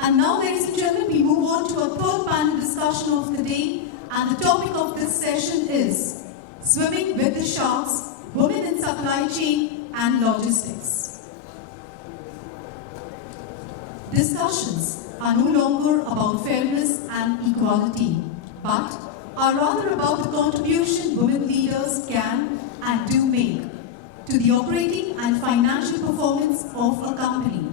And now, ladies and gentlemen, we move on to our third panel discussion of the day. And the topic of this session is Swimming with the Sharks, Women in Supply Chain and Logistics. Discussions are no longer about fairness and equality, but are rather about the contribution women leaders can and do make to the operating and financial performance of a company.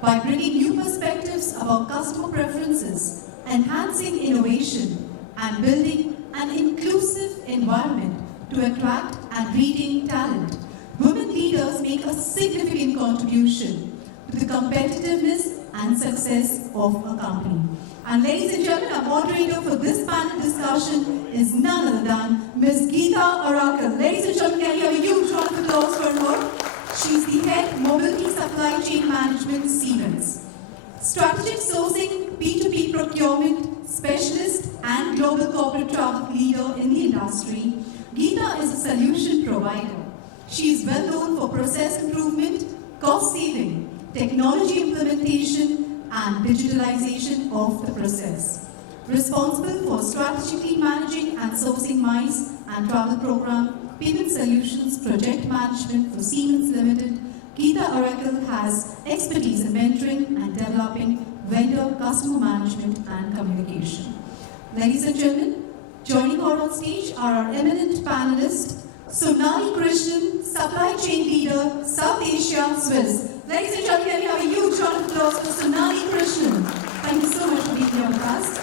By bringing new perspectives about customer preferences, enhancing innovation, and building an inclusive environment to attract and retain talent, women leaders make a significant contribution to the competitiveness and success of a company. And ladies and gentlemen, our moderator for this panel discussion is none other than Ms. Geeta Oracle. Ladies and gentlemen, can you have a huge round of applause for her? She's the Head Mobility Supply Chain Management, Siemens. Strategic Sourcing, P2P Procurement Specialist and Global Corporate Travel Leader in the industry, Geeta is a solution provider. She is well known for process improvement, cost saving, technology implementation, and digitalization of the process. Responsible for strategically managing and sourcing MICE and travel program, payment solutions, project management for Siemens Limited, Geeta Oracle has expertise in mentoring and developing vendor customer management and communication. Ladies and gentlemen, joining her on stage are our eminent panelists, Sonali Krishnan, Supply Chain Leader, South Asia, Swiss. Ladies and gentlemen, can you have a huge round of applause for Sonali Krishnan. Thank you so much for being here with us.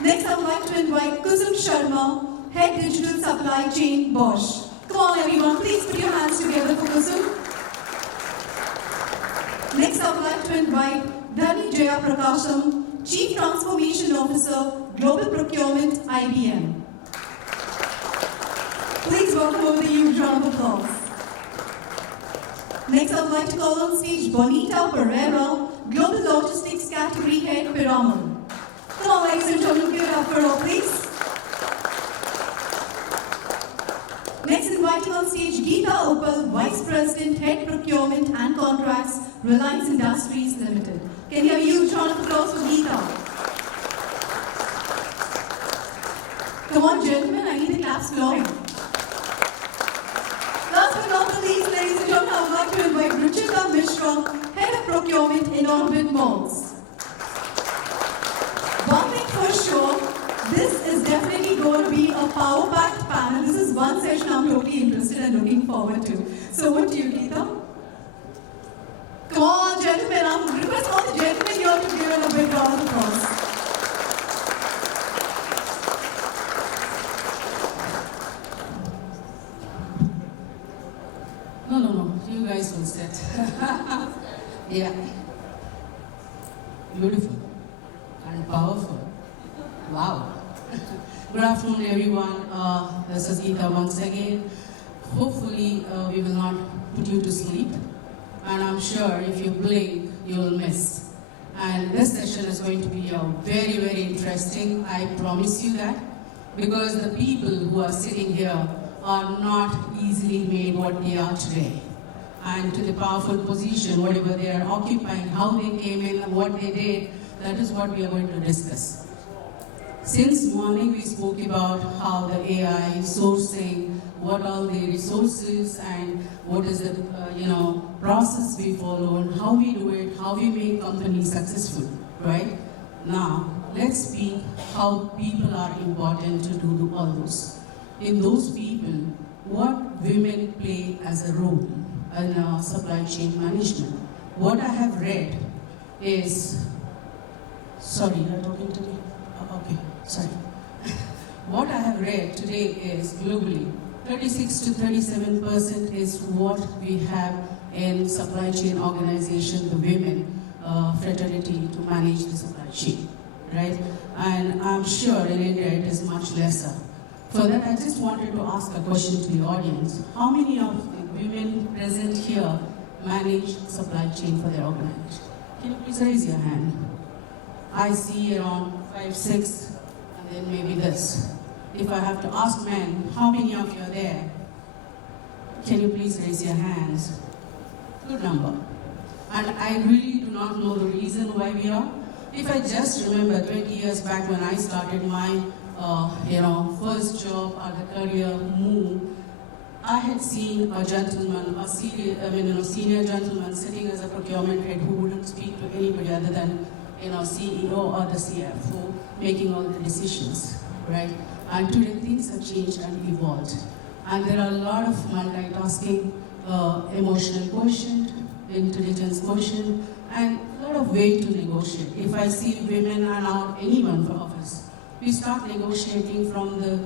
Next, I would like to invite Kusum Sharma, Head Digital Supply Chain, Bosch. Come on everyone, please put your hands together for Kusum. Next, I would like to invite Dhani Jaya Prakasham, Chief Transformation Officer, Global Procurement, IBM. Please welcome over the huge round of applause. Next, I would like to call on stage Bonita Pereira, Global Logistics Category Head, Piramal. Come on, ladies and gentlemen, give it up for her, please. Next, inviting on stage Geeta Uppal, Vice President, Head Procurement and Contracts, Reliance Industries Limited. Can you have a huge round of applause for Geeta? Come on, gentlemen, I need the claps flowing. Last but not least, ladies and gentlemen, I would like to invite Ruchita Mishra, Head of Procurement in Orbit Malls. One thing for sure, this is definitely going to be a power-packed panel. This is one session I'm totally interested and looking forward to. So what do you, Geeta? Come on, gentlemen. I'm requesting all the gentlemen here to give it a big round of applause. No. You guys will sit. Yeah. Beautiful and powerful. Wow. Good afternoon, everyone. This is Geeta once again. Hopefully, we will not put you to sleep. And I'm sure if you blink, you will miss. And this session is going to be very, very interesting. I promise you that. Because the people who are sitting here are not easily made what they are today. And to the powerful position, whatever they are occupying, how they came in, what they did, that is what we are going to discuss. Since morning we spoke about how the AI sourcing, what all the resources and what is the process we follow and how we do it, how we make companies successful, right? Now, let's speak how people are important to do all those. In those people, what women play as a role in supply chain management. What I have read is, sorry, you're talking to me? Okay, sorry. What I have read today is globally, 36 to 37% is what we have in supply chain organization, the women fraternity to manage the supply chain, right? And I'm sure in India it is much lesser. For that, I just wanted to ask a question to the audience. How many of the women present here manage supply chain for their organization? Can you please raise your hand? I see around 5, 6, and then maybe this. If I have to ask men, how many of you are there? Can you please raise your hands? Good number. And I really do not know the reason why we are. If I just remember 20 years back when I started my first job or the career move, I had seen a gentleman, senior gentleman sitting as a procurement head who wouldn't speak to anybody other than CEO or the CFO making all the decisions, right? And today things have changed and evolved. And there are a lot of multitasking, emotional quotient, intelligence quotient, and a lot of way to negotiate. If I see women and anyone for office, we start negotiating from the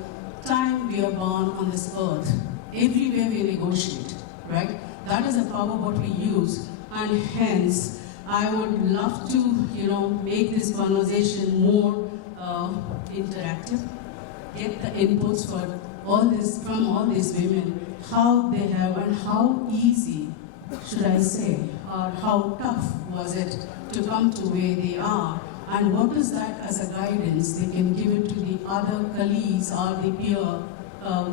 time we are born on this earth. Everywhere we negotiate, right? That is the power what we use, and hence I would love to, make this conversation more interactive, get the inputs from all these women, how they have and how easy, should I say, or how tough was it to come to where they are, and what is that as a guidance they can give it to the other colleagues or the peer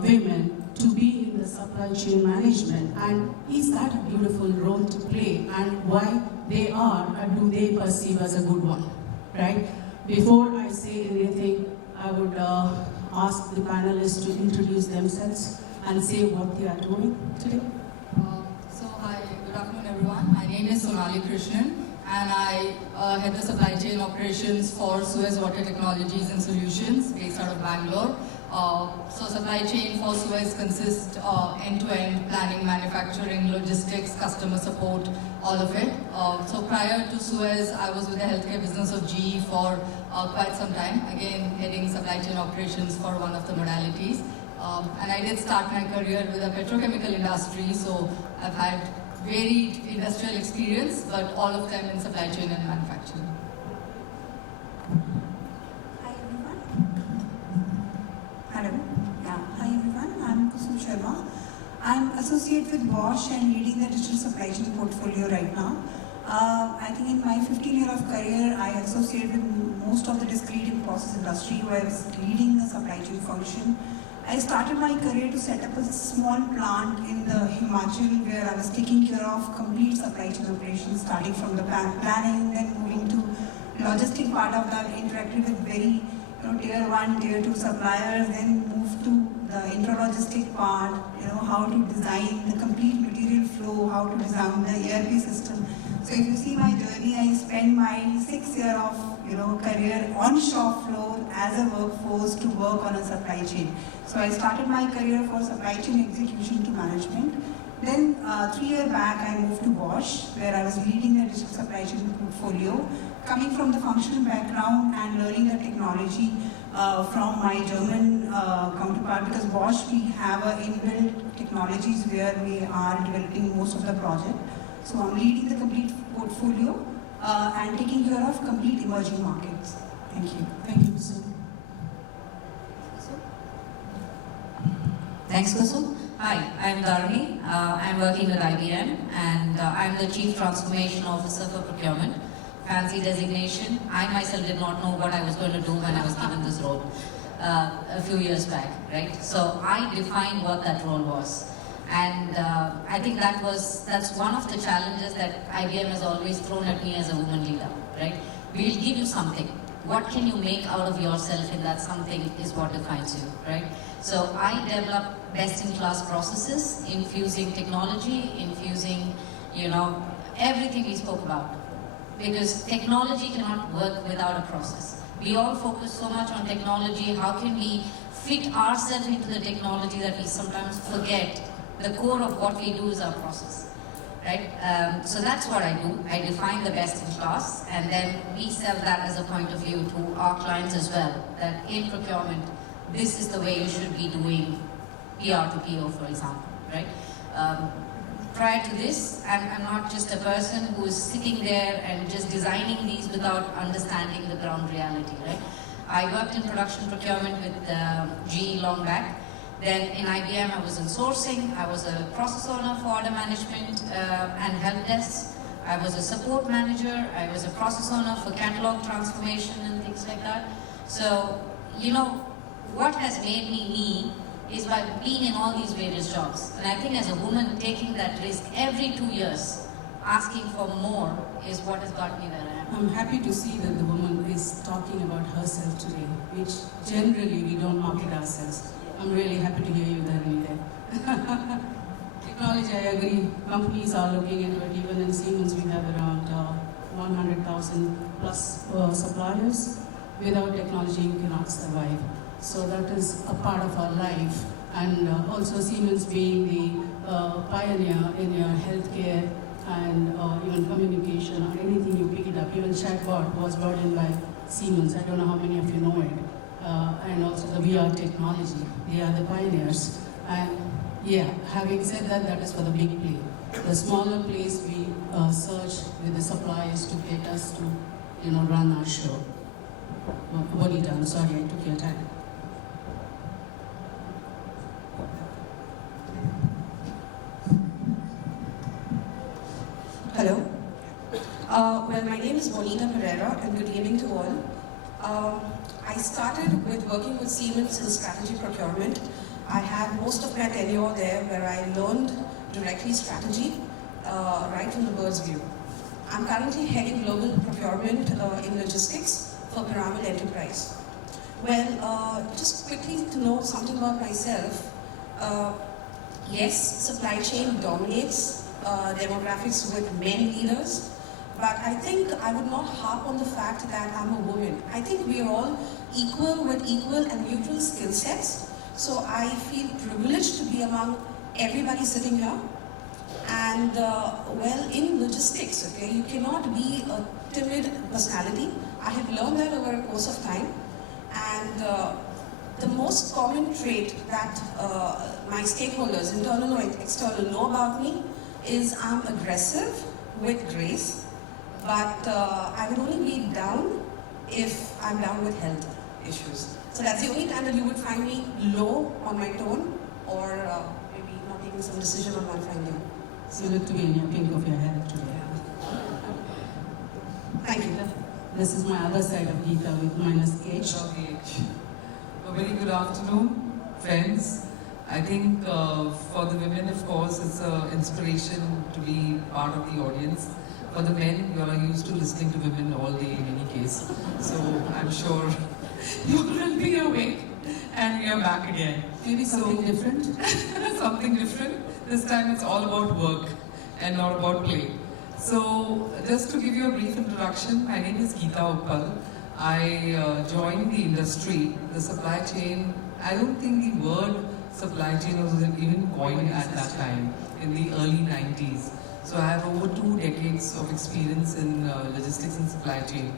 women to be in the supply chain management, and is that a beautiful role to play, and why they are, or do they perceive as a good one, right? Before I say anything, I would ask the panelists to introduce themselves and say what they are doing today. Hi, good afternoon everyone. My name is Sonali Krishnan, and I head the supply chain operations for Suez Water Technologies and Solutions based out of Bangalore. So supply chain for Suez consists end-to-end planning, manufacturing, logistics, customer support, all of it. So prior to Suez, I was with the healthcare business of GE for quite some time, again heading supply chain operations for one of the modalities. And I did start my career with a petrochemical industry, so I've had varied industrial experience, but all of them in supply chain and manufacturing. Hi everyone. Hello. Yeah. Hi everyone. I'm Kusum Sharma. I'm associate with Bosch and leading the digital supply chain portfolio right now. I think in my 15 year of career, I associated with most of the discrete and process industry, where I was leading the supply chain function. I started my career to set up a small plant in the Himachal, where I was taking care of complete supply chain operations, starting from the planning, then moving to logistic part of that, interacted with very tier 1, tier 2 suppliers, then moved to the intralogistic part, how to design the complete material flow, how to design the ERP system. So if you see my journey, I spent my 6 year of career on shop floor as a workforce to work on a supply chain. So I started my career for supply chain execution to management. Then 3 years back, I moved to Bosch, where I was leading the digital supply chain portfolio, coming from the functional background and learning the technology from my German counterpart, because Bosch, we have inbuilt technologies where we are developing most of the project. So I'm leading the complete portfolio and taking care of complete emerging markets. Thank you. Thank you, Kusum. Thanks, Kusum. Hi, I'm Dharani. I'm working with IBM, and I'm the Chief Transformation Officer for Procurement. Fancy designation. I myself did not know what I was going to do when I was given this role a few years back, right? So I defined what that role was. And I think that's one of the challenges that IBM has always thrown at me as a woman leader, right? We'll give you something. What can you make out of yourself in that something is what defines you, right? So I developed best-in-class processes, infusing technology, infusing, everything we spoke about. Because technology cannot work without a process. We all focus so much on technology. How can we fit ourselves into the technology that we sometimes forget the core of what we do is our process, right? So that's what I do. I define the best in class, and then we sell that as a point of view to our clients as well, that in procurement, this is the way you should be doing PR to PO, for example, right? Prior to this, I'm not just a person who is sitting there and just designing these without understanding the ground reality, right? I worked in production procurement with GE long back. Then in IBM, I was in sourcing. I was a process owner for order management and help desk. I was a support manager. I was a process owner for catalog transformation and things like that. So, what has made me me is by being in all these various jobs. And I think as a woman, taking that risk every 2 years asking for more is what has got me where I am. I'm happy to see that the woman is talking about herself today, which generally we don't market ourselves. I'm really happy to hear you there, Anita. Technology, I agree. Companies are looking into it. Even in Siemens, we have around 100,000 plus suppliers. Without technology, you cannot survive. So that is a part of our life. And also Siemens being the pioneer in your healthcare and even communication or anything you pick it up. Even chatbot was brought in by Siemens. I don't know how many of you know it. And also the VR technology. They are the pioneers. And yeah, having said that, that is for the big play. The smaller place we search with the suppliers to get us to, run our show. Bonita, I'm sorry I took your time. Hello. Well, my name is Bonita Pereira, and good evening to all. I started with working with Siemens in strategy procurement. I had most of my tenure there where I learned directly strategy right from the bird's view. I'm currently heading global procurement in logistics for Pyramid Enterprise. Well, just quickly to know something about myself. Yes, supply chain dominates demographics with men leaders, but I think I would not harp on the fact that I'm a woman. I think we are all equal with equal and mutual skill sets, so I feel privileged to be among everybody sitting here. And well, in logistics, okay, you cannot be a timid personality. I have learned that over a course of time, and the most common trait that my stakeholders, internal or external, know about me is I'm aggressive with grace, but I would only be down if I'm down with health issues. So that's the only time that you would find me low on my tone, or maybe not taking some decision on one finding. So you look to be in your pink of your hair today. Thank you. This is my other side of Geeta with minus H. A very good afternoon, friends. I think for the women, of course, it's an inspiration to be part of the audience. For the men, you are used to listening to women all day in any case. So I'm sure you will be awake and we are back again. Maybe something different? Something different. This time it's all about work and not about play. So just to give you a brief introduction, my name is Geeta Uppal. I joined the industry, the supply chain. I don't think the word supply chain was even coined at that time, in the early 90s. So I have over 2 decades of experience in logistics and supply chain.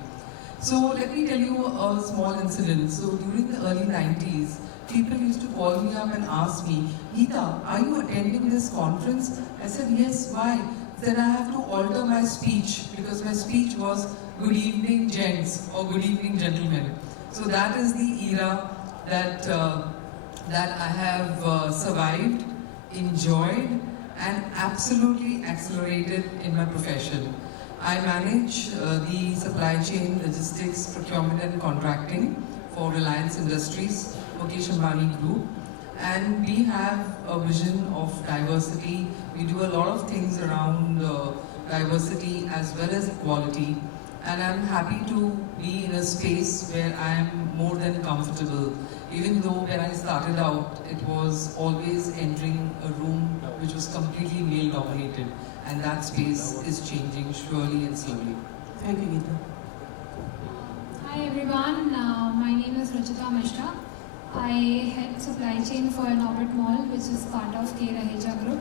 So let me tell you a small incident. So during the early 90s, people used to call me up and ask me, Geeta, are you attending this conference? I said, yes, why? Then I have to alter my speech, because my speech was, good evening gents, or good evening gentlemen. So that is the era that I have survived, enjoyed, and absolutely accelerated in my profession. I manage the supply chain, logistics, procurement and contracting for Reliance Industries, Mukesh Ambani Group. And we have a vision of diversity. We do a lot of things around diversity as well as equality. And I'm happy to be in a space where I am more than comfortable. Even though when I started out, it was always entering a room which was completely male dominated. And that space is changing surely and slowly. Thank you, Geeta. Hi everyone, my name is Ruchita Mishra. I head supply chain for an Orbit Mall, which is part of K. Raheja Group.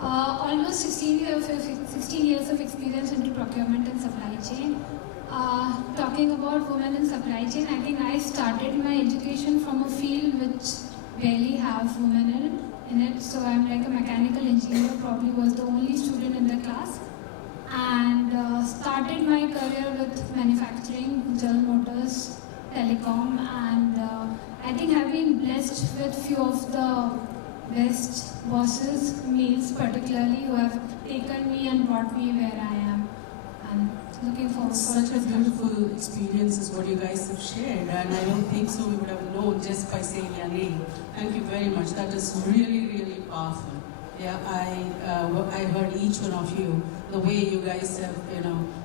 Almost 16 years of experience into procurement and supply chain. Talking about women in supply chain, I think I started my education from a field which barely have women in it. So I'm like a mechanical engineer, probably was the only student in the class. And started my career with manufacturing, General Motors, telecom, and I think I've been blessed with few of the best bosses, males particularly, who have taken me and brought me where I am. And looking forward to Such a beautiful experience is what you guys have shared, and I don't think so we would have known just by saying your name. Thank you very much. That is really, really powerful. Yeah, I heard each one of you, the way you guys have,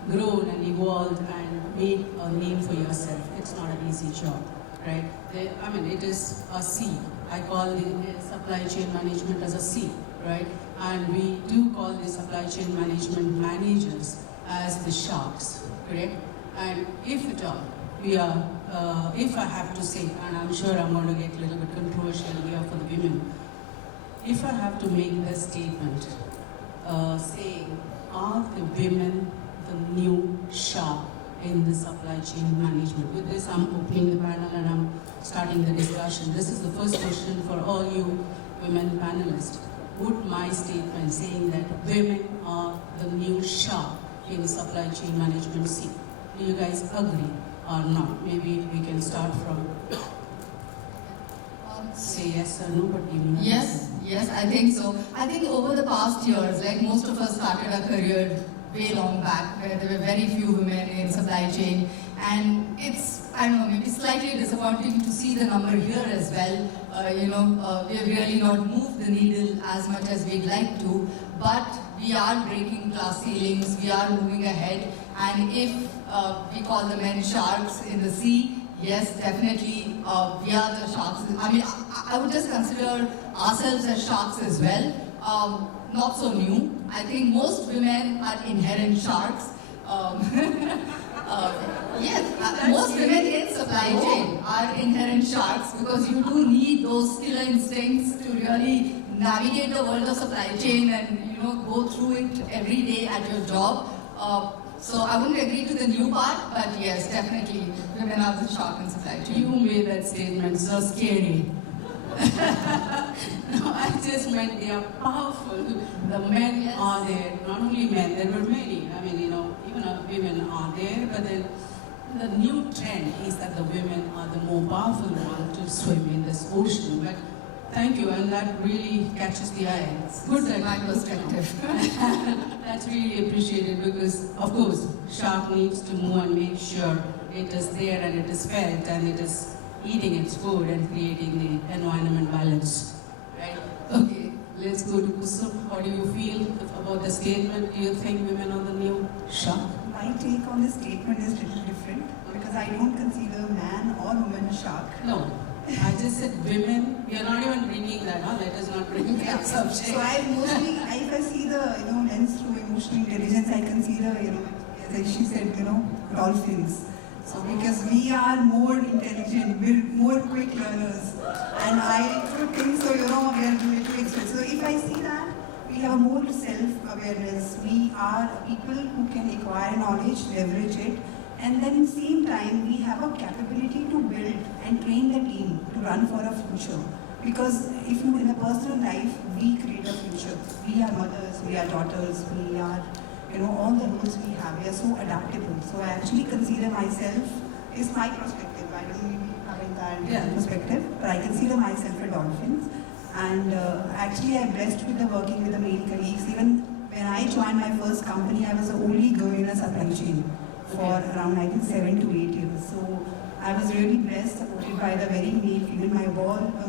grown and evolved and made a name for yourself. It's not an easy job, right? It is a C. I call the supply chain management as a C, right? And we do call the supply chain management managers as the sharks, correct? And if at all, we are, if I have to say, and I'm sure I'm going to get a little bit controversial here for the women, if I have to make this statement, saying, are the women the new shark in the supply chain management? With this, I'm opening the panel and I'm starting the discussion. This is the first question for all you women panelists. Would my statement saying that women are the new shark in supply chain management see? Do you guys agree or not? Maybe we can start from say yes or no, but give me Yes, I think so. I think over the past years, like most of us started our career way long back, where there were very few women in supply chain, and it's, I don't know, maybe slightly disappointing to see the number here as well. We have really not moved the needle as much as we'd like to, but we are breaking class ceilings, we are moving ahead, and if we call the men sharks in the sea, yes, definitely, we are the sharks. I mean, I would just consider ourselves as sharks as well. Not so new. I think most women are inherent sharks. Yes, most women in supply chain are inherent sharks because you do need those killer instincts to really navigate the world of supply chain and go through it every day at your job. So I wouldn't agree to the new part, but yes, definitely women are the shark in supply chain. You made that statement so scary. No, I just meant they are powerful. The men are there, not only men, there were many. I mean, even women are there, but then the new trend is that the women are the more powerful one to swim in this ocean. But thank you, and that really catches the eye. Good that my perspective. That's really appreciated because, of course, shark needs to move and make sure it is there and it is felt and it is eating its food and creating the environment balance. Right? Okay, let's go to Kusum. How do you feel about the statement? Do you think women are the new shark? My take on this statement is a little different because I don't consider man or woman a shark. No. I just said women. We are not even bringing that, huh? Let us not bring that subject. So I mostly, if I see the lens through emotional intelligence, I consider as she said, dolphins. So because we are more intelligent, we're more quick learners, and I don't think so. We are really expert. So if I see that, we have a more self-awareness. We are people who can acquire knowledge, leverage it. And then at the same time, we have a capability to build and train the team to run for a future. Because if you, in a personal life, we create a future. We are mothers, we are daughters, we are, all the roles we have. We are so adaptable. So I actually consider myself, is my perspective. I don't really have entire perspective, but I consider myself a dolphin. And actually, I'm blessed with the working with the male colleagues. Even when I joined my first company, I was the only girl in a supply chain for around, I think, 7 to 8 years. So I was really blessed, supported by the very male female.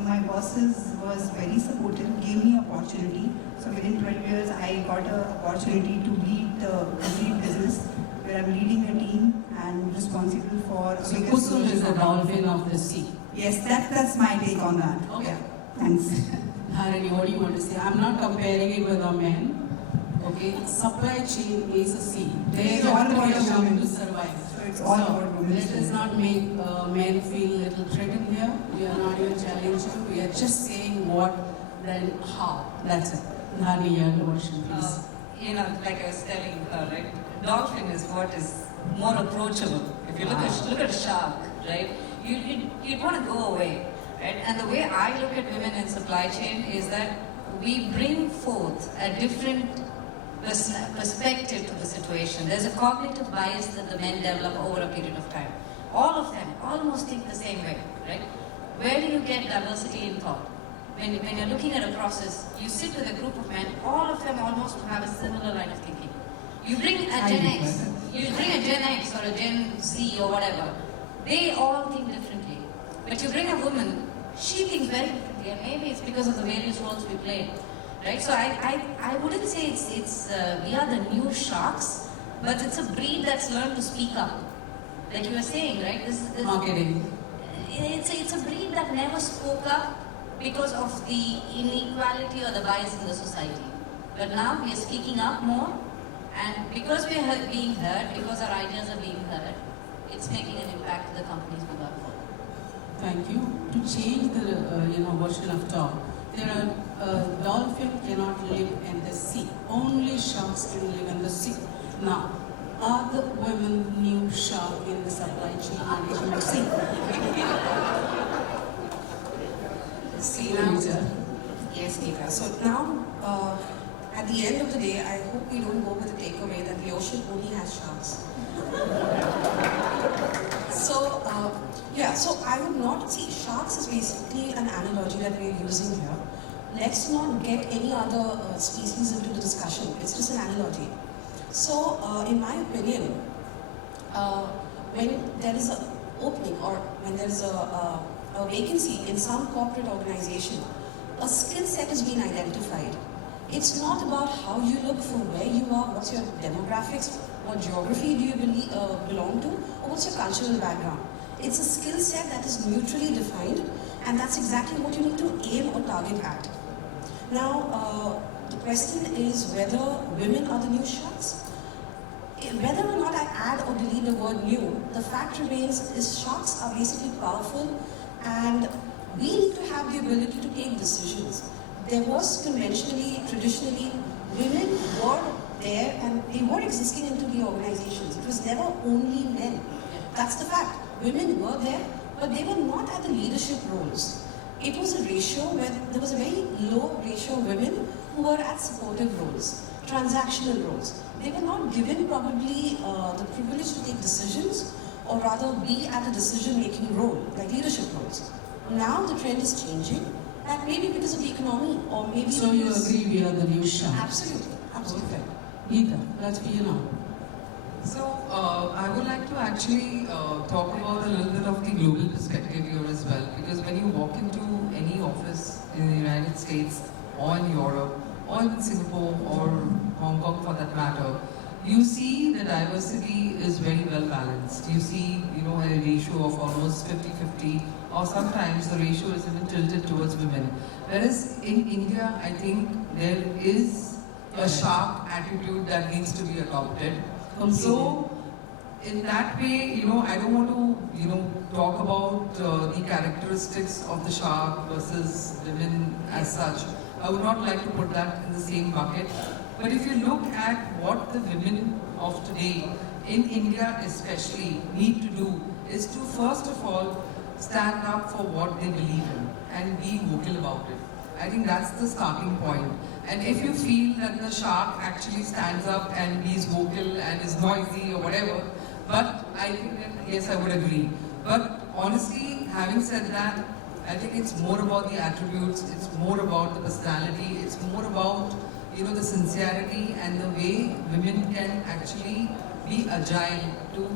My bosses was very supportive, gave me opportunity. So within 12 years, I got an opportunity to lead the complete business, where I'm leading a team and responsible for. So Kusum is the dolphin of the sea. Yes, that's my take on that. Okay. Yeah. Thanks. Harini, what do you want to say? I'm not comparing it with a man. Okay, supply chain is a sea. They have to be able to survive. So it's all about women. Let us not make men feel a little threatened here. We are not even challenging. We are just saying what, then how. That's it. Harini, your version, please. Like I was telling her, right? Dolphin is what is more approachable. If you look at a shark, right? You'd want to go away, right? And the way I look at women in supply chain is that we bring forth a different perspective to the situation. There's a cognitive bias that the men develop over a period of time. All of them almost think the same way, right? Where do you get diversity in thought? When you're looking at a process, you sit with a group of men, all of them almost have a similar line of thinking. You bring a Gen X or a Gen Z or whatever, they all think differently. But you bring a woman, she thinks very differently, and maybe it's because of the various roles we play. right? So I wouldn't say we are the new sharks, but it's a breed that's learned to speak up. Like you were saying, right? This Marketing. it's a breed that never spoke up because of the inequality or the bias in the society. But now we are speaking up more, and because we are being heard, because our ideas are being heard, it's making an impact to the companies we work for. Thank you. To change the version of talk, there are dolphin cannot live in the sea. Only sharks can live in the sea. Now, are the women new shark in the supply chain management scene? See now, yes, Neeta. So now, at the end of the day, I hope we don't go with the takeaway that the ocean only has sharks. So, so I would not see, sharks is basically an analogy that we're using here. Let's not get any other species into the discussion. It's just an analogy. So, in my opinion, when there is an opening or when there is a vacancy in some corporate organization, a skill set is being identified. It's not about how you look, from where you are, what's your demographics, what geography do you belong to, or what's your cultural background. It's a skill set that is neutrally defined, and that's exactly what you need to aim or target at. Now, the question is whether women are the new sharks. Whether or not I add or delete the word new, the fact remains is sharks are basically powerful, and we need to have the ability to take decisions. There was conventionally, traditionally, women were there and they were existing into the organizations. It was never only men. That's the fact. Women were there, but they were not at the leadership roles. It was a ratio where there was a very low ratio of women who were at supportive roles, transactional roles. They were not given probably the privilege to take decisions, or rather be at a decision-making role, like leadership roles. Now the trend is changing, and maybe because of the economy, or maybe So you agree we are the new shark? Absolutely, absolutely. Geeta, that's for you now. So, I would like to actually talk about a little bit of the global perspective here as well, because when you walk into any office in the United States or in Europe or in Singapore or Hong Kong for that matter, you see the diversity is very well balanced. You see, a ratio of almost 50-50, or sometimes the ratio is even tilted towards women. Whereas in India, I think there is a sharp attitude that needs to be adopted. So, in that way, I don't want to, talk about the characteristics of the shark versus women as such. I would not like to put that in the same bucket. But if you look at what the women of today, in India especially, need to do, is to first of all stand up for what they believe in and be vocal about it. I think that's the starting point. And if you feel that the shark actually stands up and is vocal and is noisy or whatever, but I think that, yes, I would agree. But honestly, having said that, I think it's more about the attributes, it's more about the personality, it's more about, the sincerity and the way women can actually be agile to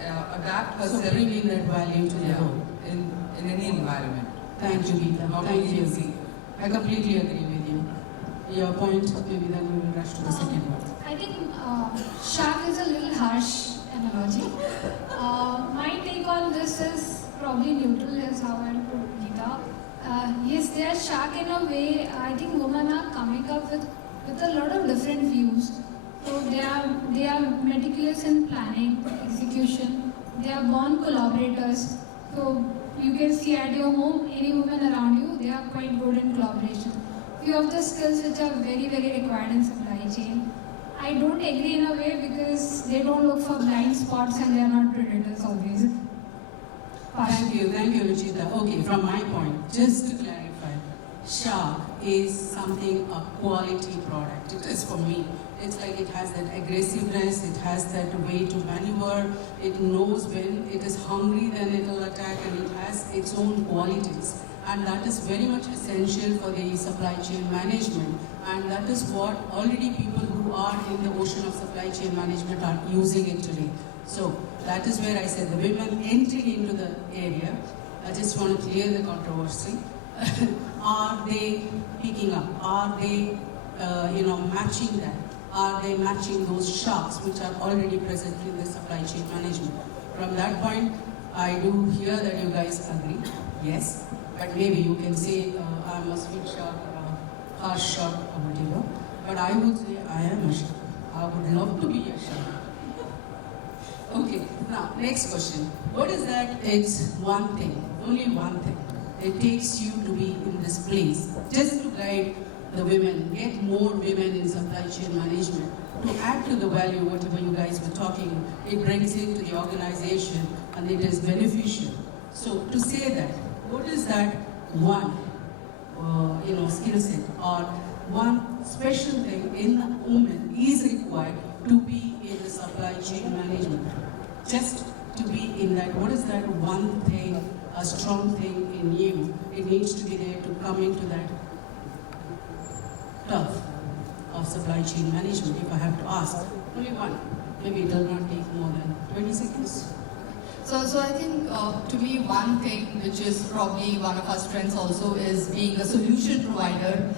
adapt herself. So bring in that value to the role. In any environment. Thank you, Geeta. Not Thank only you. easy. I completely agree with you. Your point, maybe then we will rush to the second one. I think shark is a little harsh analogy. My take on this is probably neutral, is how I'll put Geeta. Yes, they are shark in a way. I think women are coming up with a lot of different views. So they are meticulous in planning, execution. They are born collaborators. So you can see at your home, any woman around you, they are quite good in collaboration. Few of the skills which are very, very required in supply chain. I don't agree in a way because they don't look for blind spots and they are not predators always. Thank you, Ruchita. Okay, from my point, just to clarify, shark is something, a quality product. It is for me. It's like it has that aggressiveness, it has that way to maneuver, it knows when it is hungry, then it will attack, and it has its own qualities. And that is very much essential for the supply chain management. And that is what already people who are in the ocean of supply chain management are using it today. So that is where I said the women entering into the area. I just want to clear the controversy. Are they picking up? Are they, matching that? Are they matching those sharks which are already present in the supply chain management? From that point, I do hear that you guys agree, yes, but maybe you can say I'm a sweet shark or a harsh shark or whatever, but I would say I am a shark. I would love to be a shark. Okay, now next question. What is that? It's one thing, only one thing. It takes you to be in this place, just to guide the women, get more women in supply chain management, to add to the value, whatever you guys were talking, it brings it to the organization and it is beneficial. So to say that, what is that one, skill set or one special thing in a woman is required to be in the supply chain management? Just to be in that, what is that one thing, a strong thing in you? It needs to be there to come into that turf of supply chain management, if I have to ask. Only one. Maybe it does not take more than 20 seconds. So I think to me one thing which is probably one of our strengths also is being a solution provider.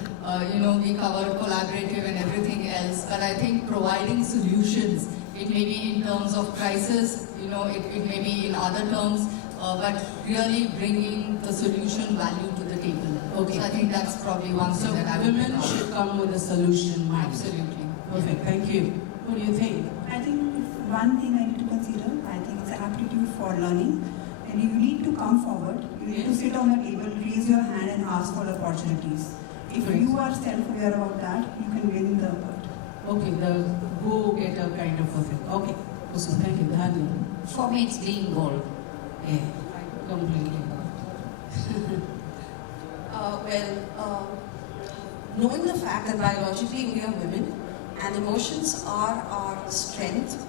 We cover collaborative and everything else, but I think providing solutions, it may be in terms of crisis, it may be in other terms, but really bringing the solution value to the table. Okay. So I think that's probably one thing that I would women should come with a solution mind. Absolutely. Perfect, thank you. What do you think? I think one thing I need to consider, I think it's the aptitude for learning. And you need to come forward, you need to sit on the table, raise your hand and ask for opportunities. If Great. you are self-aware about that, you can win the award. Okay, the go-getter kind of a thing. Okay, so thank you. Dhani. For me, it's being bold. Yeah, I completely agree. Knowing the fact that biologically we are women and emotions are our strength,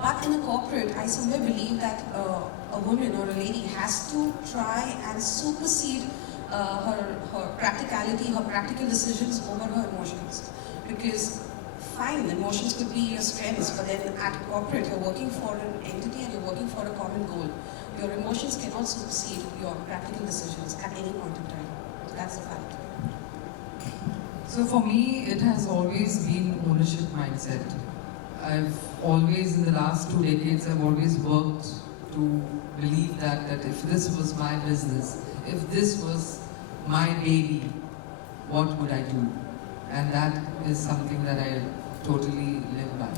but in a corporate, I somewhere believe that a woman or a lady has to try and supersede her practicality, her practical decisions over her emotions. Because fine, emotions could be your strengths, but then at corporate, you're working for an entity and you're working for a common goal. Your emotions cannot supersede your practical decisions at any point in time. That's a fact. So for me, it has always been ownership mindset. I've always, in the last 2 decades, I've always worked to believe that if this was my business, if this was my baby, what would I do? And that is something that I totally live by.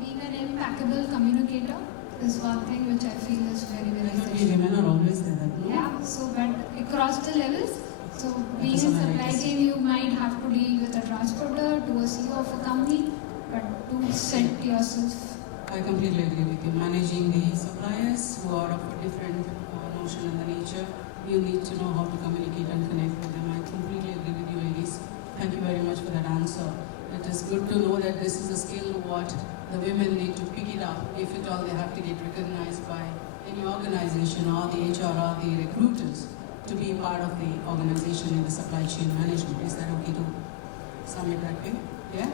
Being an impeccable communicator is one thing which I feel is very, very essential. Women are always there, no? Yeah, so but across the levels, so being in supply chain, you might have to deal with a transporter, to a CEO of a company, but to set yourself. I completely agree with you. Managing the suppliers who are of a different notion and the nature, you need to know how to communicate and connect with them. I completely agree with you, ladies. Thank you very much for that answer. It is good to know that this is a skill what the women need to pick it up if at all they have to get recognized by any organization or the HR or the recruiters to be part of the organization in the supply chain management. Is that okay to sum it that way? Yeah?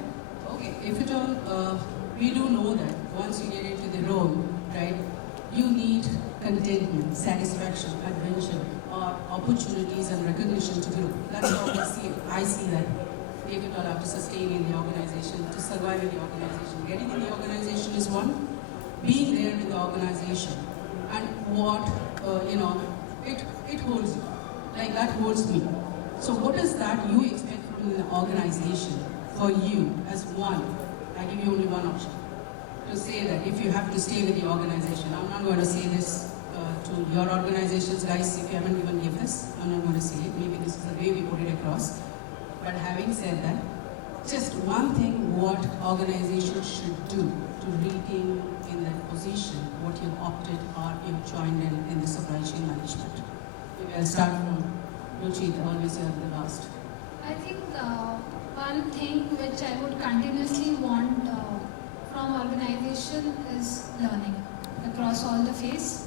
Okay. If at all, we do know that once you get into the role, right, you need contentment, satisfaction, adventure, or opportunities and recognition to grow. That's how I see that. If at all have to sustain in the organization, to survive in the organization. Getting in the organization is one, being there with the organization, and what, it holds you. Like that holds me. So what is that you expect from an organization for you as one? I give you only one option. To say that if you have to stay with the organization, I'm not going to say this to your organizations, guys, if you haven't even given this, I'm not going to say it. Maybe this is the way we put it across. But having said that, just one thing what organizations should do to retain in that position, what you've opted or you've joined in the supply chain management. Maybe I'll start from Ruchi, always you're the last. I think one thing which I would continuously want from organization is learning across all the phase.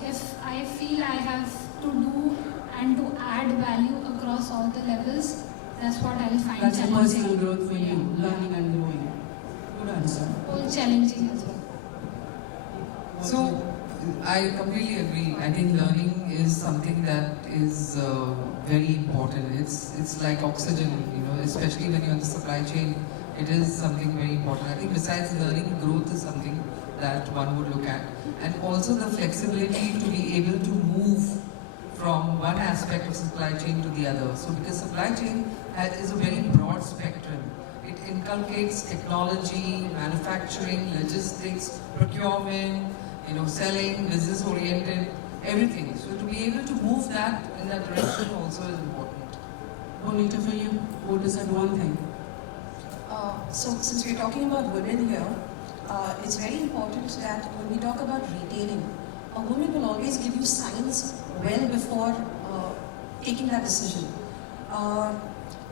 If I feel I have to do and to add value across all the levels, that's what I'll find That's a challenging. personal growth for you, learning and growing. Good answer. All challenging as well. So, I completely agree. I think learning is something that is very important. It's like oxygen, especially when you're in the supply chain. It is something very important. I think besides learning, growth is something that one would look at. And also the flexibility to be able to move from one aspect of supply chain to the other. So because supply chain is a very broad spectrum. It inculcates technology, manufacturing, logistics, procurement, selling, business oriented, everything. So to be able to move that in that direction also is important. Bonita, for you, what is that one thing? So since we're talking about women here, it's very important that when we talk about retailing, a woman will always give you signs well before taking that decision.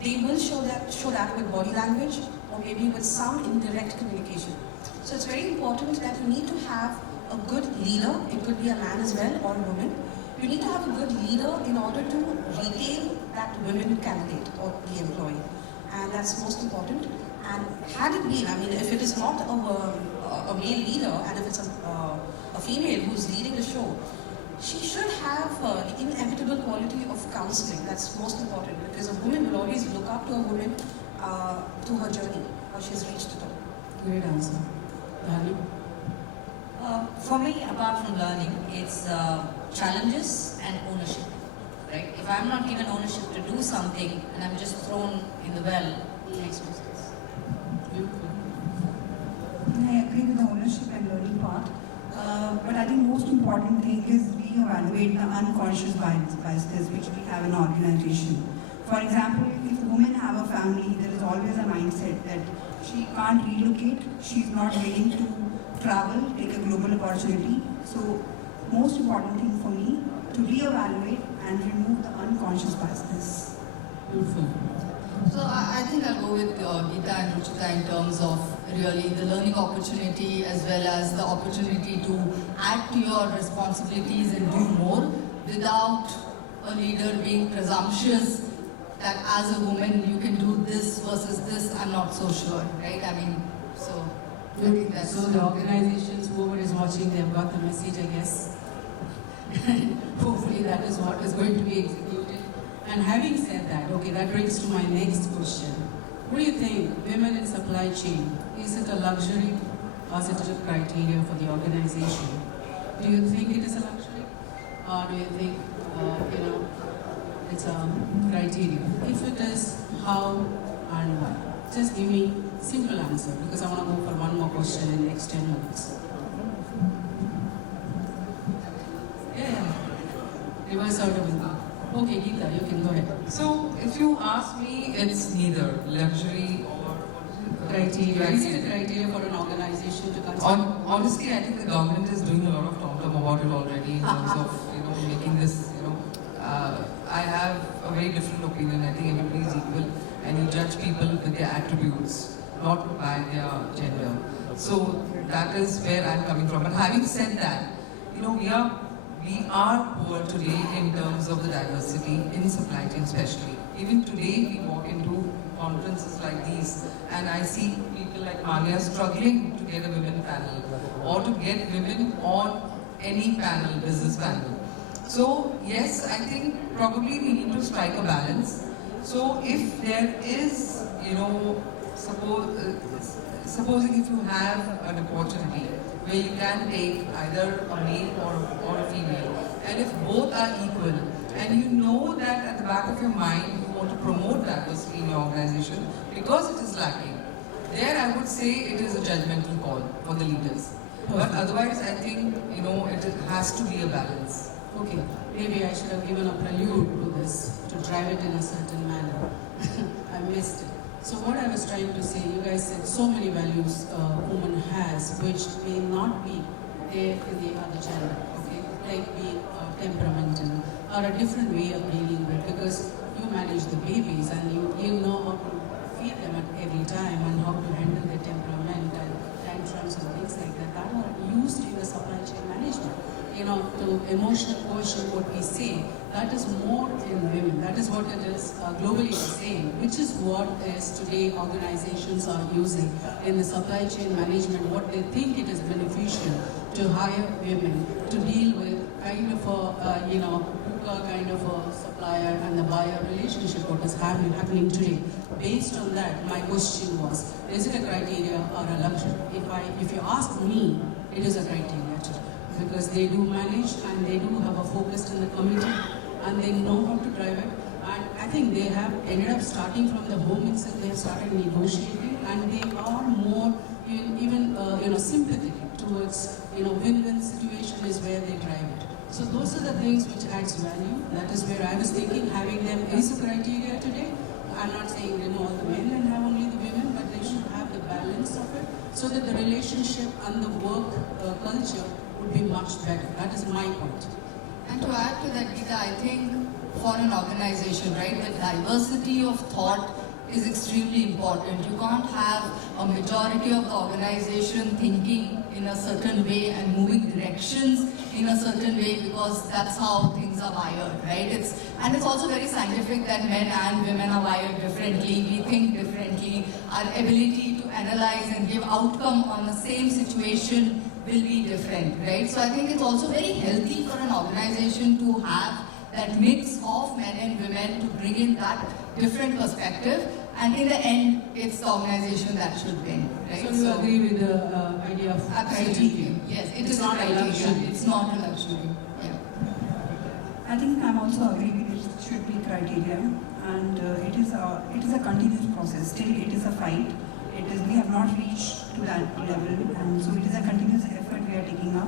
They will show that with body language or maybe with some indirect communication. So it's very important that you need to have a good leader. It could be a man as well or a woman. You need to have a good leader in order to retain that women candidate or the employee. And that's most important. And had it been, if it is not a male leader and if it's a female who's leading the show, she should have the inevitable quality of counseling. That's most important because a woman will always look up to a woman to her journey, how she's reached it all. Great answer. Dani? For me, apart from learning, it's challenges and ownership. Right? If I'm not given ownership to do something and I'm just thrown in the well, it makes no sense. I agree with the ownership and learning part. But I think most important thing is reevaluate the unconscious biases which we have in our organization. For example, if a women have a family, there is always a mindset that she can't relocate, she's not willing to travel, take a global opportunity. So most important thing for me to reevaluate and remove the unconscious biases. Beautiful. So I think I'll go with Geeta and Ruchita in terms of really the learning opportunity as well as the opportunity to add to your responsibilities and do more without a leader being presumptuous that as a woman you can do this versus this. I'm not so sure, right? So I think that's So the organizations, whoever is watching, they've got the message, I guess. Hopefully that is what is going to be executed. And having said that, okay, that brings to my next question. What do you think, women in supply chain, is it a luxury or is it a criteria for the organization? Do you think it is a luxury or do you think, it's a criteria? If it is, how and why? Just give me simple answer because I want to go for one more question in the next 10 minutes. Yeah. Reverse out of it. Okay, Geeta, you can go ahead. So if you ask me, it's neither luxury or Criteria. Is it a criteria for an organization to consider? Honestly, I think the government is doing a lot of tom-tom about it already in terms of making this. I have a very different opinion. I think everybody is equal, and you judge people with their attributes, not by their gender. So that is where I'm coming from. But having said that, we are poor today in terms of the diversity in supply chain, especially. Even today, we walk into conferences like these, and I see people like Manya struggling to get a women panel or to get women on any panel, business panel. So yes, I think probably we need to strike a balance. So if there is, supposing if you have an opportunity where you can take either a male or a female, and if both are equal, and you know that at the back of your mind you want to promote diversity in your organization because it is lacking, there I would say it is a judgmental call for the leaders. But otherwise I think, it has to be a balance. Okay, maybe I should have given a prelude to this to drive it in a certain manner. I missed it. So what I was trying to say, you guys said so many values a woman has which may not be there in the other gender, okay? Like being temperamental or a different way of dealing with, because you manage the babies and you know how to feed them at every time and how to handle their temperament and tantrums and things like that are used in the supply chain management. To emotional quotient, what we say, that is more in women. That is what it is globally the same, which is what is today organizations are using in the supply chain management, what they think it is beneficial to hire women to deal with kind of relationship, what is happening today. Based on that, my question was, is it a criteria or a luxury? If you ask me, it is a criteria today. Because they do manage and they do have a focus in the committee and they know how to drive it. And I think they have ended up starting from the home itself. They have started negotiating and they are more even sympathetic towards win-win situation is where they drive it. So those are the things which adds value. That is where I was thinking having them is a criteria today. I'm not saying remove all the men and have only the women, but they should have the balance of it so that the relationship and the work culture would be much better. That is my point. And to add to that, Geeta, I think for an organization, right, the diversity of thought is extremely important. You can't have a majority of the organization thinking in a certain way and moving directions in a certain way because that's how things are wired, right? And it's also very scientific that men and women are wired differently, we think differently, our ability to analyze and give outcome on the same situation will be different, right? So I think it's also very healthy for an organization to have that mix of men and women to bring in that different perspective, and in the end, it's the organization that should win, right? So you agree with the idea of criteria? Yes, it's not a luxury. It's not a luxury. Yeah. I think I'm also agree with it should be criteria, and it is a continuous process. Still, it is a fight. We have not reached to that level, and so it is a continuous effort we are taking up.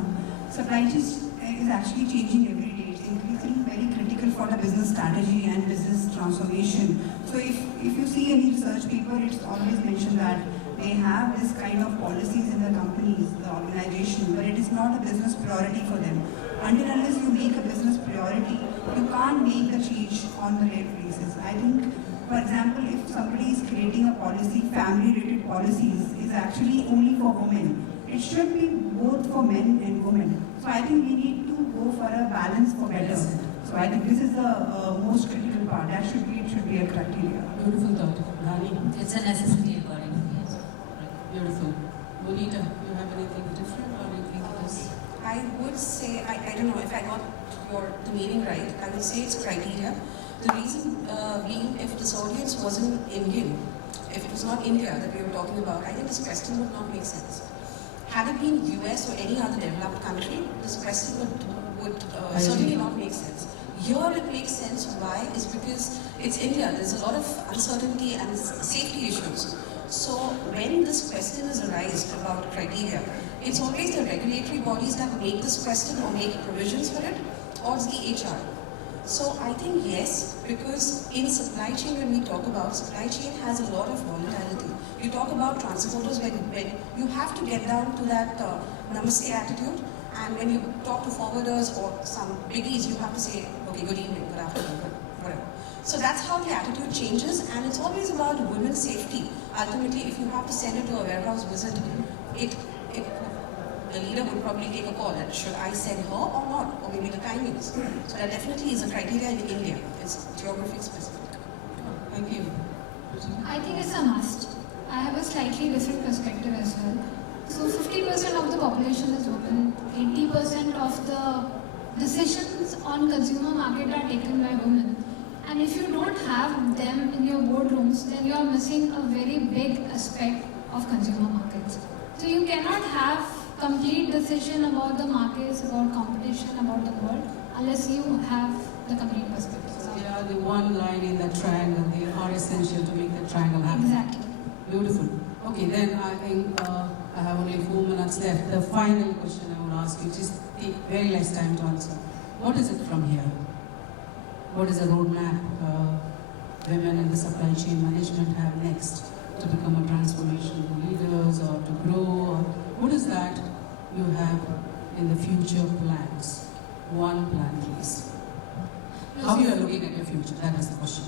Supply chain is actually changing every day. It's increasingly very critical for the business strategy and business transformation. So if you see any research paper, it's always mentioned that they have this kind of policies in the companies, the organization, but it is not a business priority for them. Until unless you make a business priority, you can't make the change on the right places. I think, for example, if somebody is creating a policy, family-related policies is actually only for women. It should be both for men and women. So I think we need to go for a balance for better. So I think this is the most critical part. It should be a criteria. Beautiful thought. Rani? It's a necessity according to me. Beautiful. Bonita, do you have anything different or do you think it is? I would say, I don't know if I got the meaning right, I would say it's criteria. The reason being, if this audience wasn't Indian, if it was not India that we were talking about, I think this question would not make sense. Had it been US or any other developed country, this question would certainly not make sense. Here it makes sense. Why? Is because it's India. There's a lot of uncertainty and safety issues. So when this question is arised about criteria, it's always the regulatory bodies that make this question or make provisions for it, or it's the HR. So I think yes, because in supply chain, when we talk about supply chain has a lot of volatility. You talk about transporters when you have to get down to that namaste attitude, and when you talk to forwarders or some biggies, you have to say, okay, good evening, good afternoon, whatever. So that's how the attitude changes, and it's always about women's safety. Ultimately, if you have to send it to a warehouse visit, the leader would probably take a call that should I send her or not, or maybe the timings. So that definitely is a criteria in India. It's geography specific. Thank you. I think it's a must. I have a slightly different perspective as well. So 50% of the population is women, 80% of the decisions on consumer market are taken by women. And if you don't have them in your boardrooms, then you are missing a very big aspect of consumer markets. So you cannot have complete decision about the markets, about competition, about the world, unless you have the complete perspective. So they are the one line in the triangle. They are essential to make the triangle happen. Exactly. Beautiful. Okay, then I think I have only 4 minutes left. The final question I will ask you, just take very less time to answer. What is it from here? What is the roadmap women in the supply chain management have next to become a transformation leaders or to grow? Or what is that you have in the future plans? One plan, please. How you are looking at your future? That is the question.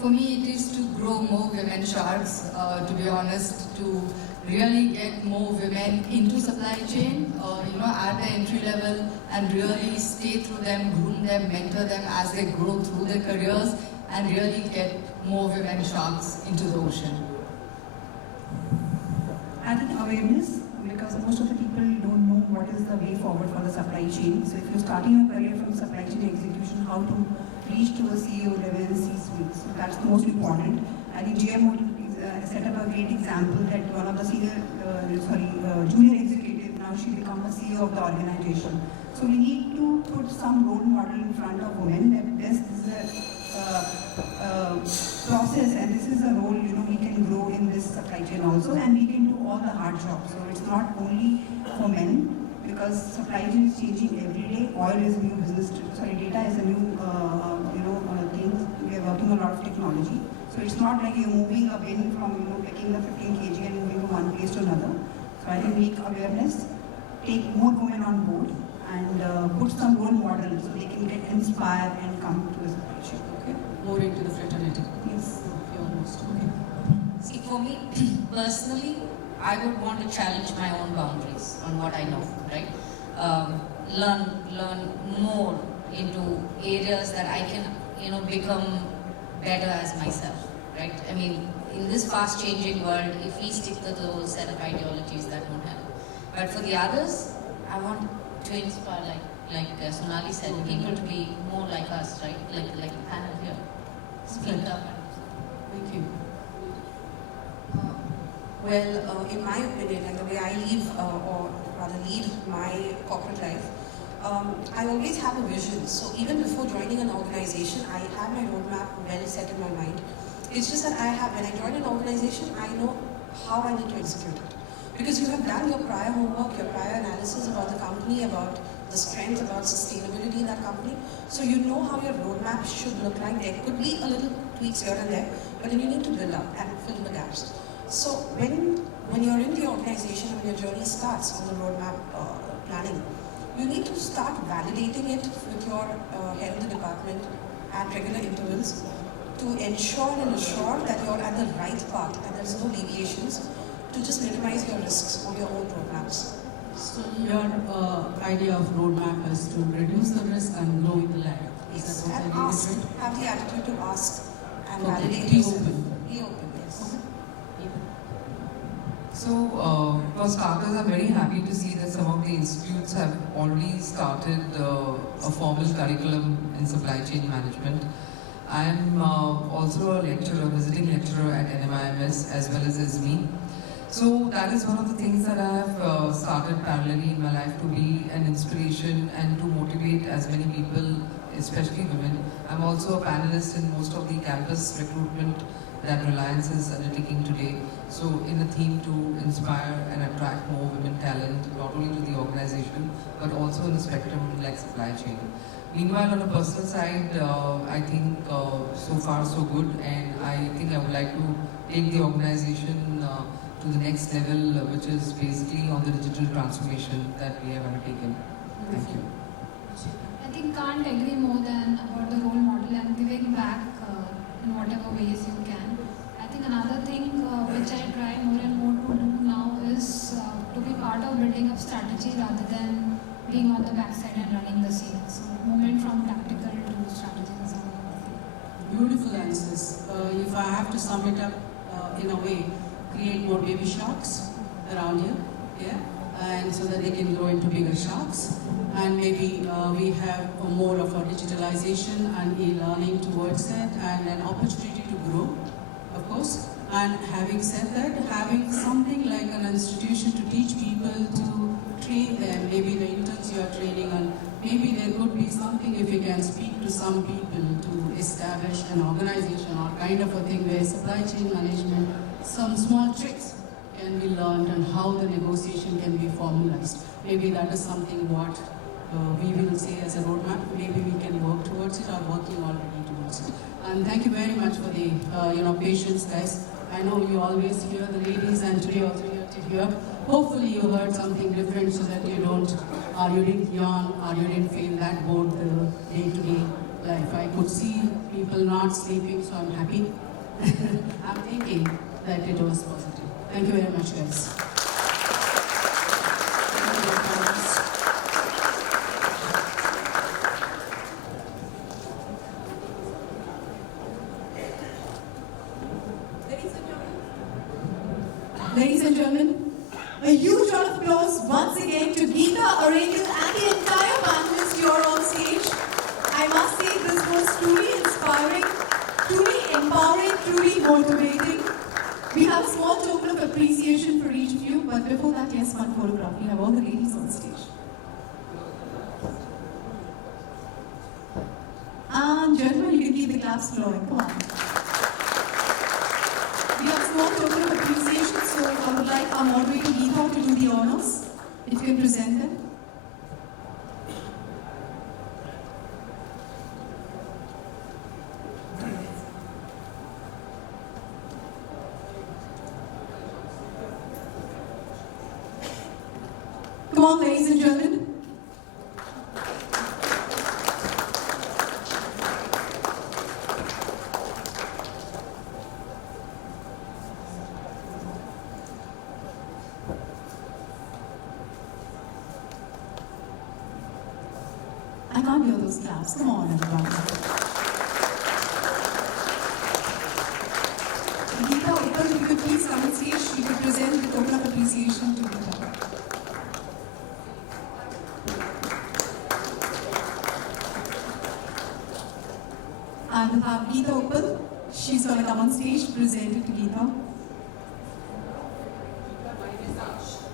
For me, it is to grow more women sharks, to be honest, to really get more women into supply chain, at the entry level, and really stay through them, groom them, mentor them as they grow through their careers, and really get more women sharks into the ocean. I think awareness, because most of the people don't know what is the way forward for the supply chain. So if you're starting your career from supply chain execution, how to reach to a CEO level and C-suite. So that's the most important. I think GM set up a great example that one of the junior executive, now she become the CEO of the organization. So we need to put some role model in front of women that this is a process and this is a role we can grow in this supply chain also, and we can do all the hard jobs. So it's not only for men, because supply chain is changing every day. Oil is a new business. Data is a new thing. We are working on a lot of technology. So it's not like you're moving a bin from picking the 15 kg and moving from one place to another. So I think make awareness, take more women on board, and put some role models so they can get inspired and come to a supply chain. Okay. More into the fraternity. Yes. Okay. See, for me, personally, I would want to challenge my own boundaries on what I know, right? Learn more into areas that I can, become better as myself, right? I mean, in this fast-changing world, if we stick to those set of ideologies, that won't help. But for the others, I want to inspire, like Sonali said, people to be more like us, right? Like the panel here. Speak up. Thank you. Well, in my opinion, and the way I live, or rather lead my corporate life, I always have a vision. So even before joining an organization, I have my roadmap well set in my mind. It's just that when I join an organization, I know how I need to execute it. Because you have done your prior homework, your prior analysis about the company, about the strength, about sustainability in that company. So you know how your roadmap should look like. There could be a little tweaks here and there, but then you need to build up and fill in the gaps. So when you're in the organization, when your journey starts on the roadmap planning, you need to start validating it with your head of the department at regular intervals to ensure and assure that you're at the right path and there's no deviations, to just minimize your risks on your own roadmaps. So your idea of roadmap is to reduce the risk and grow in the ladder. Is that And what I ask, read it? have the attitude to ask and Okay. validate Be yourself. open. Be open, yes. So, for starters, I'm very happy to see that some of the institutes have already started a formal curriculum in supply chain management. I'm also a lecturer, visiting lecturer at NMIMS as well as SME. So that is one of the things that I have started parallelly in my life, to be an inspiration and to motivate as many people, especially women. I'm also a panelist in most of the campus recruitment that Reliance is undertaking today. So in a theme to inspire and attract more women talent, not only to the organization, but also in a spectrum like supply chain. Meanwhile, on a personal side, I think so far so good, and I think I would like to take the organization to the next level, which is basically on the digital transformation that we have undertaken. Thank you. I think can't agree more than about the role model and giving back in whatever ways you can. I think another thing which I try more and more to do now is to be part of building up strategy rather than being on the backside and running the scenes. So movement from tactical to strategy is all. Beautiful answers. If I have to sum it up in a way, create more baby sharks around here, yeah, and so that they can grow into bigger sharks. And maybe we have more of a digitalization and e-learning towards it, and an opportunity to grow, of course. And having said that, having something like an institution to teach people, to train them, maybe the interns you are training, and maybe there could be something, if you can speak to some people to establish an organization or kind of a thing where supply chain management, some small tricks can be learned and how the negotiation can be formalized. Maybe that is something what we will say as a roadmap. Maybe we can work towards it or working already towards it. And thank you very much for the patience, guys. I know you always hear the ladies, and today also you have to hear. Hopefully you heard something different so that you didn't yawn or you didn't feel that bored the day-to-day life. I could see people not sleeping, so I'm happy. I'm thinking that it was positive. Thank you very much, guys. Ladies and gentlemen, a huge round of applause once again to Geeta, Aurangil and the entire panelists here on stage. I must say this This was truly inspiring, truly empowering, truly motivating. We have a small token of appreciation for each of you, but before that, yes, one photograph. We have all the ladies on stage. And gentlemen, you can keep the claps flowing. Come on. We have a small token of appreciation, so I would like our moderator, Geeta, to do the honors. If you can present them. Come on, ladies and gentlemen. I can't hear those claps. Come on, everyone. Geeta, if you could please come on stage, you could present the token of appreciation to Geeta. And we have Geeta Uppal. She's going to come on stage to present it to Geeta.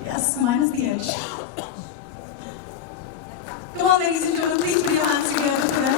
Yes, minus the edge. Come on, ladies and gentlemen, please put your hands together for them.